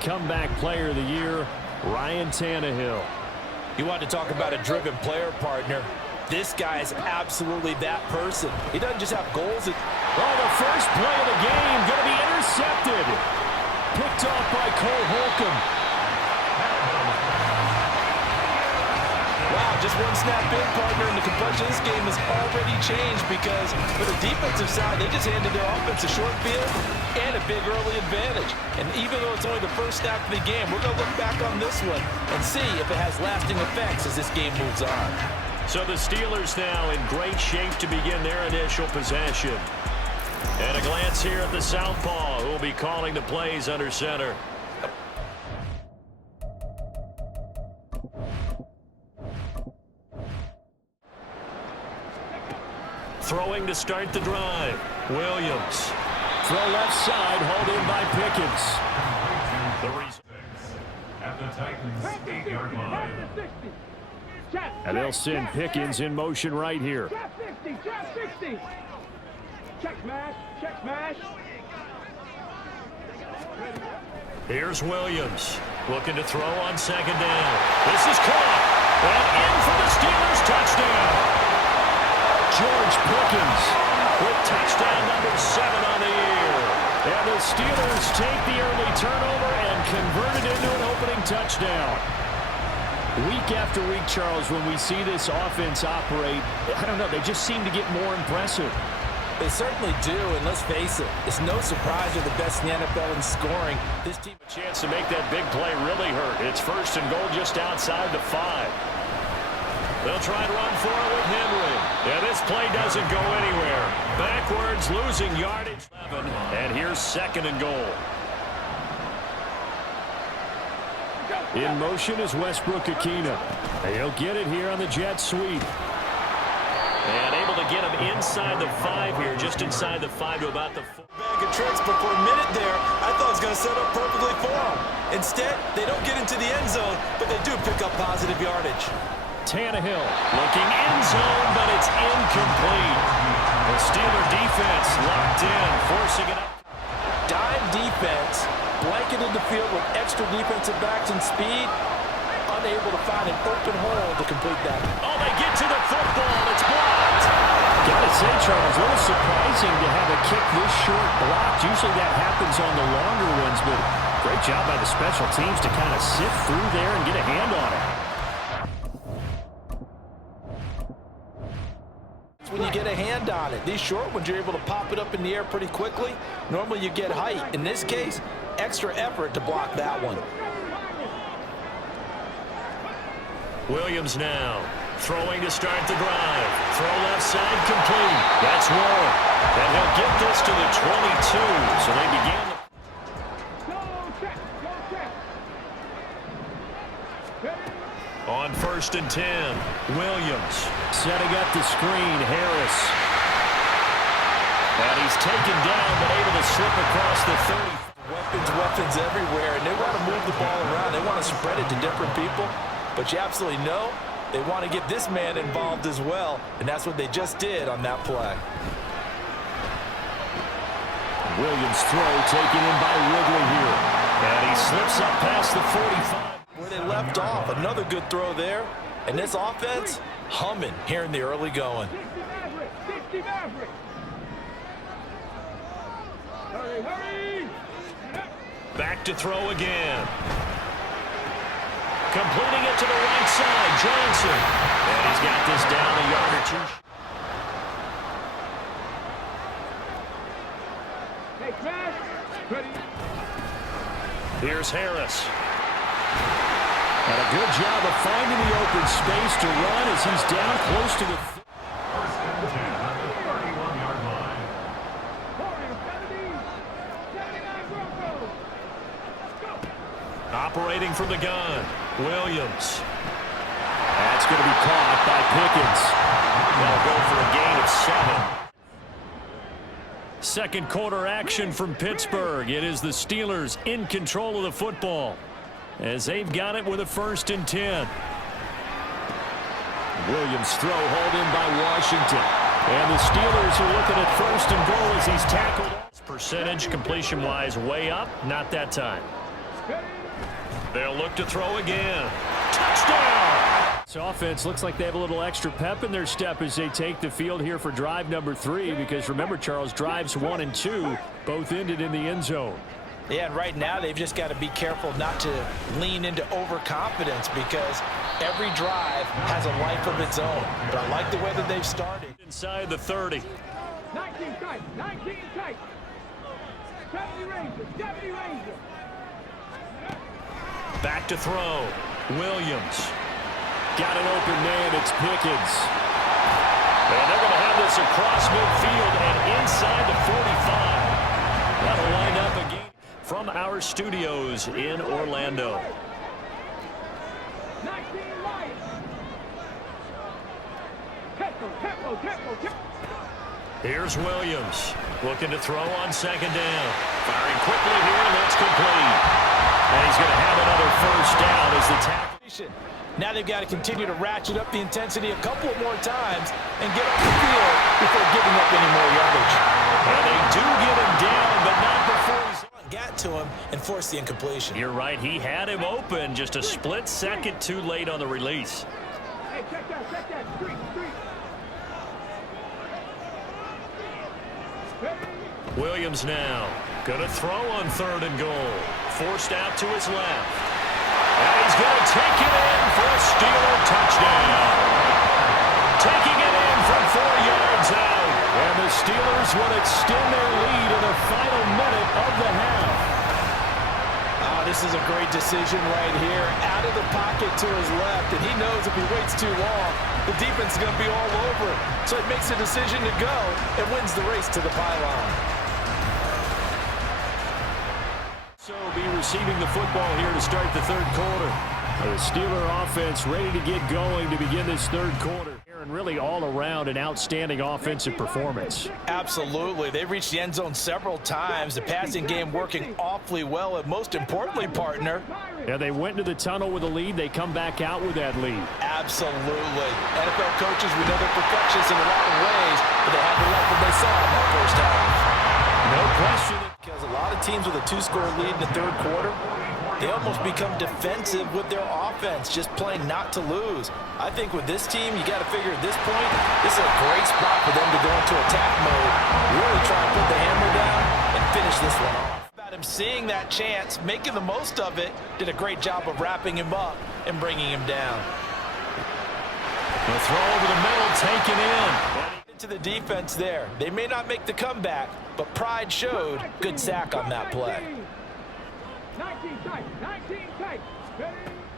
Comeback Player of the Year, Ryan Tannehill. You want to talk about a driven player, partner. This guy is absolutely that person. He doesn't just have goals. Oh, the first play of the game going to be intercepted. Picked off by Cole Holcomb. Wow, just one snap in, partner, and the complexion of this game has already changed because for the defensive side, they just handed their offense a short field and a big early advantage. And even though it's only the first snap of the game, we're going to look back on this one and see if it has lasting effects as this game moves on. So the Steelers now in great shape to begin their initial possession. And a glance here at the southpaw, who will be calling the plays under center. Throwing to start the drive. Williams. Throw left side, hauled in by Pickens. At the Titans' 8-yard line. And they'll send Pickens in motion right here. Trap 60, trap 60. Check smash. Here's Williams, looking to throw on second down. This is caught, and in for the Steelers touchdown. George Pickens with touchdown number 7 on the year. And the Steelers take the early turnover and convert it into an opening touchdown. Week after week, Charles, when we see this offense operate, I don't know, they just seem to get more impressive. They certainly do, and let's face it, it's no surprise they're the best in the NFL in scoring. This team a chance to make that big play really hurt. It's first and goal just outside the 5. They'll try to run for it with Henry. Yeah, this play doesn't go anywhere. Backwards, losing yardage. And here's second and goal. In motion is Westbrook-Ikhine. He'll get it here on the jet sweep. And able to get him inside the 5 here, just inside the 5 to about the 4. Bag of tricks, but for a minute there, I thought it was going to set up perfectly for him. Instead, they don't get into the end zone, but they do pick up positive yardage. Tannehill looking end zone, but it's incomplete. The Steeler defense locked in, forcing it up. Dime defense, blanketed the field with extra defensive backs and speed, unable to find an open hole to complete that. Oh, they get to the football. It's blocked. Gotta say, Charles, a little surprising to have a kick this short blocked. Usually that happens on the longer ones, but great job by the special teams to kind of sift through there and get a hand on it. When you get a hand on it, these short ones, you're able to pop it up in the air pretty quickly. Normally you get height. In this case, extra effort to block that one. Williams now throwing to start the drive. Throw left side complete. That's Warren. And he'll get this to the 22. So they begin the... On 1st and 10, Williams setting up the screen, Harris. And he's taken down, but able to slip across the 30. Weapons everywhere, and they want to move the ball around. They want to spread it to different people, but you absolutely know they want to get this man involved as well, and that's what they just did on that play. Williams' throw taken in by Ridley here. And he slips up past the 45. Where they left off, another good throw there. And this offense, humming here in the early going. 60 Maverick. Hurry. Back to throw again. Completing it to the right side, Johnson. And he's got this down a yard or 2. Hey, Crash. Ready. Here's Harris. And a good job of finding the open space to run as he's down close to the... First and 10 at the 31-yard line. Operating from the gun, Williams. That's going to be caught by Pickens. They'll go for a gain of 7. Second quarter action from Pittsburgh. It is the Steelers in control of the football as they've got it with a 1st and 10. Williams' throw hauled in by Washington. And the Steelers are looking at 1st and goal as he's tackled. Percentage completion-wise way up, not that time. Ready. They'll look to throw again. Touchdown! This offense looks like they have a little extra pep in their step as they take the field here for drive number 3, because remember, Charles, drives 1 and 2 both ended in the end zone. Yeah, and right now they've just got to be careful not to lean into overconfidence, because every drive has a life of its own. But I like the way that they've started. Inside the 30. 19 tight, 19 tight. 70 Rangers, 70 Rangers. Back to throw. Williams. Got an open man. It's Pickens. And they're going to have this across midfield and inside the 45. That'll line up again from our studios in Orlando. 19 Lions. Tempo. Here's Williams looking to throw on second down. Firing quickly here, and that's complete. And he's going to have another first down as the tackle. Now they've got to continue to ratchet up the intensity a couple more times and get off the field before giving up any more yardage. And they do get him down, but not before he's got to him and forced the incompletion. You're right. He had him open, just a split second too late on the release. Hey, check that. Street. Williams now going to throw on 3rd and goal. Forced out to his left. And he's going to take it in for a Steeler touchdown. Taking it in from 4 yards out. And the Steelers will extend their lead in the final minute of the half. Oh, this is a great decision right here. Out of the pocket to his left, and he knows if he waits too long, the defense is going to be all over. So it makes a decision to go and wins the race to the pylon. So be receiving the football here to start the 3rd quarter. The Steeler offense ready to get going to begin this 3rd quarter. And really all around an outstanding offensive performance. Absolutely. They've reached the end zone several times. The passing game working awfully well. And most importantly, partner. Yeah, they went into the tunnel with a lead. They come back out with that lead. Absolutely. NFL coaches, we know they're perfectionists in a lot of ways, but they had to like what they saw in that first half. No question. Because a lot of teams with a 2-score lead in the 3rd quarter, they almost become defensive with their offense, just playing not to lose. I think with this team, you got to figure at this point, this is a great spot for them to go into attack mode, really try and put the hammer down and finish this one off. About him seeing that chance, making the most of it, did a great job of wrapping him up and bringing him down. The throw over the middle, taken in. To the defense there. They may not make the comeback, but pride showed. Good sack on that play. 19 tight.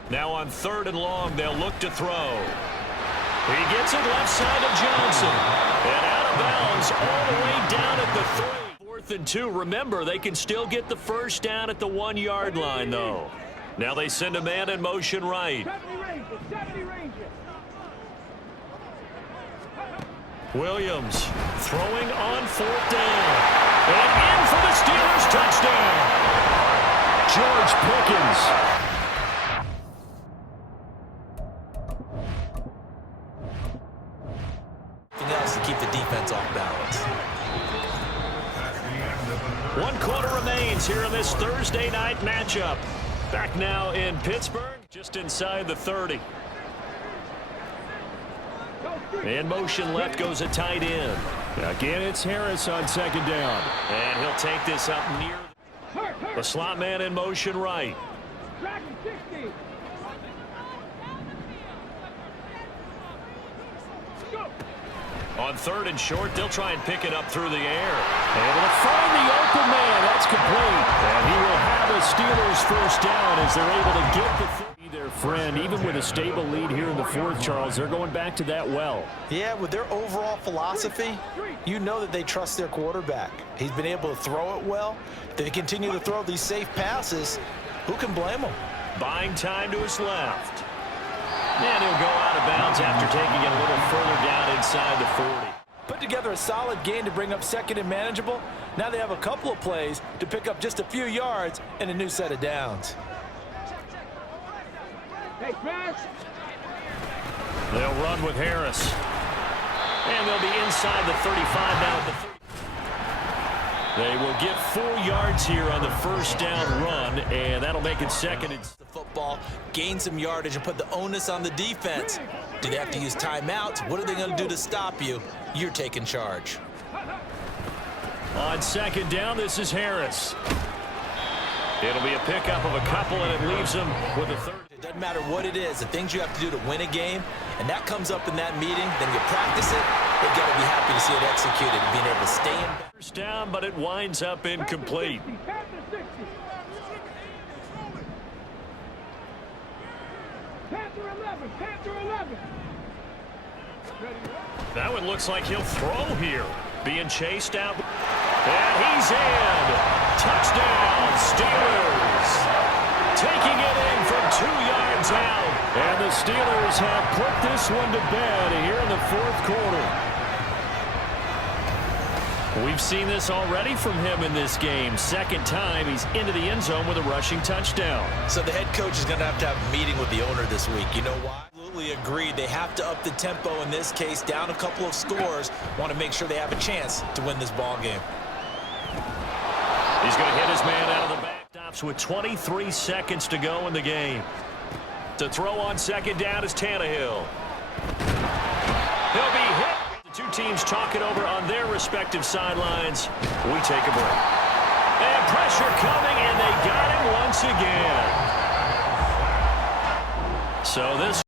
Now on 3rd and long, they'll look to throw. He gets it left side of Johnson. And out of bounds all the way down at the 3. 4th and 2. Remember, they can still get the first down at the 1-yard line, though. Now they send a man in motion right. 70 Rangers. Williams throwing on 4th down. And in for the Steelers touchdown. George Pickens. Anything else to keep the defense off balance. 1 quarter remains here in this Thursday night matchup. Back now in Pittsburgh, just inside the 30. In motion left goes a tight end. Again, it's Harris on 2nd down. And he'll take this up near the slot man in motion right. Dragon 60. Go. On 3rd and short, they'll try and pick it up through the air. Able to find the open man. That's complete. And he will have a Steelers first down as they're able to get the their friend. Even with a stable lead here in the 4th, Charles, they're going back to that well. Yeah, with their overall philosophy, you know that they trust their quarterback. He's been able to throw it well. They continue to throw these safe passes. Who can blame them? Buying time to his left. And he'll go out of bounds after taking it a little further down inside the 40. Put together a solid gain to bring up 2nd and manageable. Now they have a couple of plays to pick up just a few yards and a new set of downs. Hey, smash. They'll run with Harris. And they'll be inside the 35 now at the 30. They will get 4 yards here on the first down run, and that'll make it 2nd and... The football football, gain some yardage, and put the onus on the defense. Do they have to use timeouts? What are they going to do to stop you? You're taking charge. On second down, this is Harris. It'll be a pickup of a couple, and it leaves him with a third. It doesn't matter what it is, the things you have to do to win a game, and that comes up in that meeting, then you practice it, they've got to be happy to see it executed, being able to stay in. First down, but it winds up incomplete. Panther 11, Panther 11. That one looks like he'll throw here. Being chased out. And he's in. Touchdown, Steelers. Taking it in from 2 yards out. And the Steelers have put this one to bed here in the fourth quarter. We've seen this already from him in this game. Second time he's into the end zone with a rushing touchdown. So the head coach is going to have a meeting with the owner this week. You know why? Absolutely agreed. They have to up the tempo in this case, down a couple of scores. Want to make sure they have a chance to win this ball game. He's going to hit his man out of the back. Stops with 23 seconds to go in the game. To throw on second down is Tannehill. He'll be hit. The two teams talking over on their respective sidelines. We take a break. And pressure coming, and they got him once again. So this